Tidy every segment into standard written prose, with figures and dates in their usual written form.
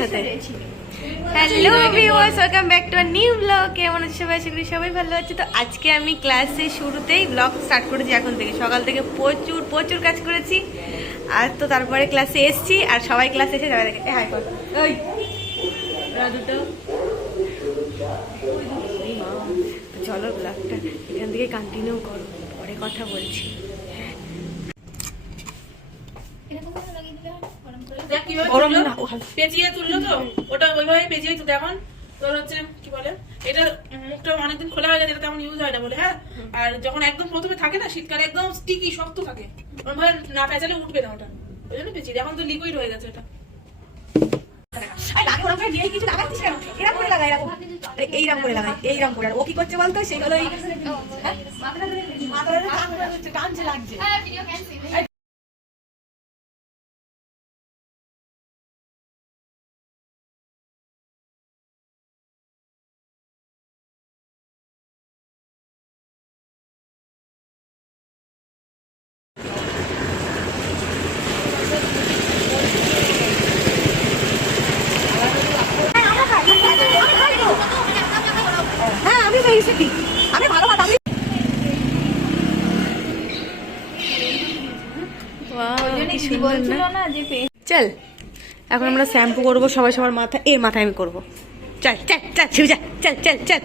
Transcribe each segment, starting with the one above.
সাথে। Hello viewers, welcome back to a new blog. কেমন আছে সবাই? আশা করি সবাই ভালো আছে। তো আজকে আমি ক্লাসে শুরুতেই ব্লগ স্টার্ট করেছি। এখন থেকে সকাল থেকে প্রচুর কাজ করেছি। আর তো তারপরে ক্লাসে এসছি, আর সবাই ক্লাসে এসে সবাই দেখে হাই কর। ওই দুটো চলো ব্লগটা এখান থেকে কন্টিনিউ করো, পরে কথা বলছি। পেঁচিয়ে তুললো তো, ওটা ওইভাবে পেঁচিয়ে তুলতে। এখন তোর হচ্ছে কি বলে, এটা মুখটা অনেকদিন খোলা হয়ে গেছে, এটা তেমন ইউজ হয় না বলে। হ্যাঁ, আর যখন একদম প্রথমে থাকে না, শীতকালে একদম স্টিকি শক্ত থাকে, ওইভাবে না পেঁচালে উঠবে না ওটা, ওই জন্য পেঁচিয়ে। এখন তো লিকুইড হয়ে গেছে এটা। এইরকম করে লাগাই, এইরকম করে। ও কি করছে বলতো, সেগুলো টানছে, লাগছে। হ্যাঁ, আমি শিখি, আমি ভালো কথা। চল এখন আমরা শ্যাম্পু করবো সবাই সবার মাথা। মাথায় আমি করবো। চল চল চল শিবজা, চল চল চল।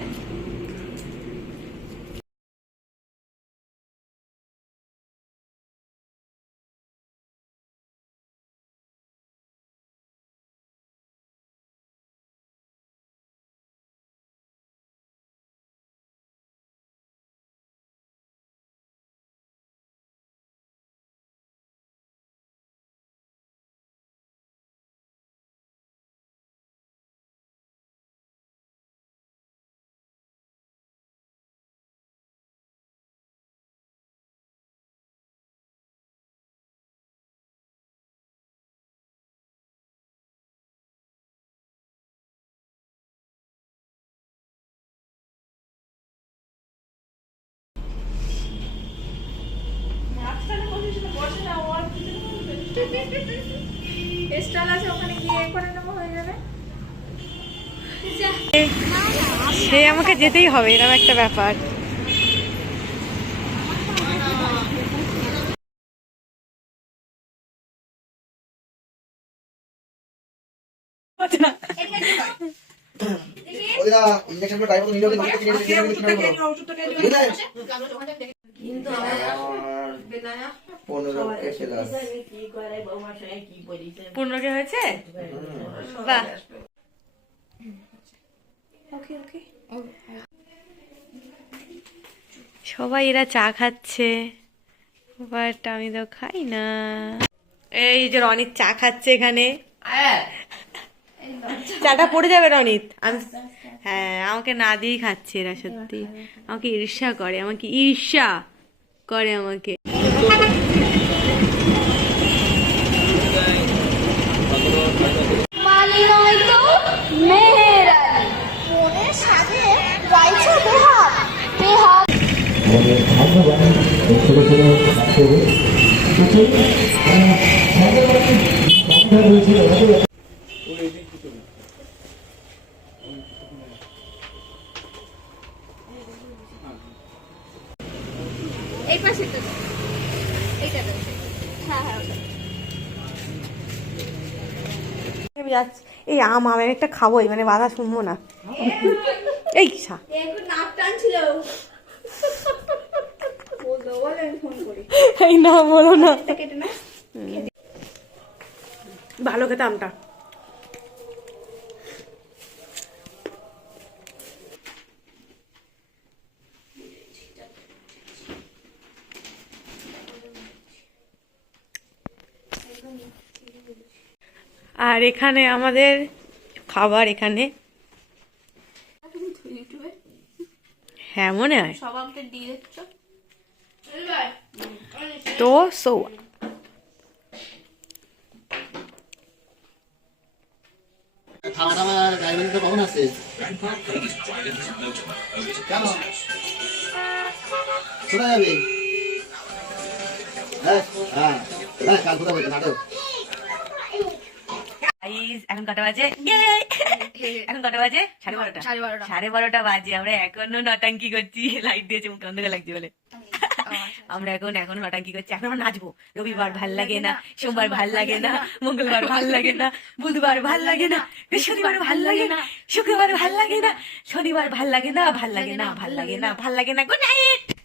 সে আমাকে যেতেই হবে, এরকম একটা ব্যাপার। পূর্ণকে হয়েছে, বাহ। সবাই এরা চা খাচ্ছে, বাট আমি তো খাই না। এই যে রনিত চা খাচ্ছে এখানে। চাটা পড়ে যাবে রনিত। হ্যাঁ, আমাকে না দিয়েই খাচ্ছে এরা। সত্যি আমাকে ঈর্ষা করে, আমাকে ঈর্ষা করে আমাকে। এই আমি একটা খাবোই, মানে বাধা শুনবো না। এই এই না বলো না, ভালো খেতে আমটা। আর এখানে আমাদের খাবার, এখানে হ্যাঁ মনে হয় তো। সো কখন আসছে? কেন শোনা যাবে? হ্যাঁ হ্যাঁ, কাল কোথাও নাটক। গাইস এখন কটা বাজে এখন কটা বাজে 12:30 12:30 বাজে আমরা এখনো নটাঙ্কি করছি লাইট দিয়েছে মুখ অন্ধকার লাগছে বলে আমরা এখনো নটাঙ্কি করছি এখন আমরা নাচবো রবিবার ভাল লাগে না সোমবার ভাল লাগে না মঙ্গলবার ভাল লাগে না বুধবার ভাল লাগে না বৃহস্পতিবার ভাল লাগে না শুক্রবার ভাল লাগে না শনিবার ভাল লাগে না ভাল লাগে না ভাল লাগে না ভাল লাগে না গুড নাইট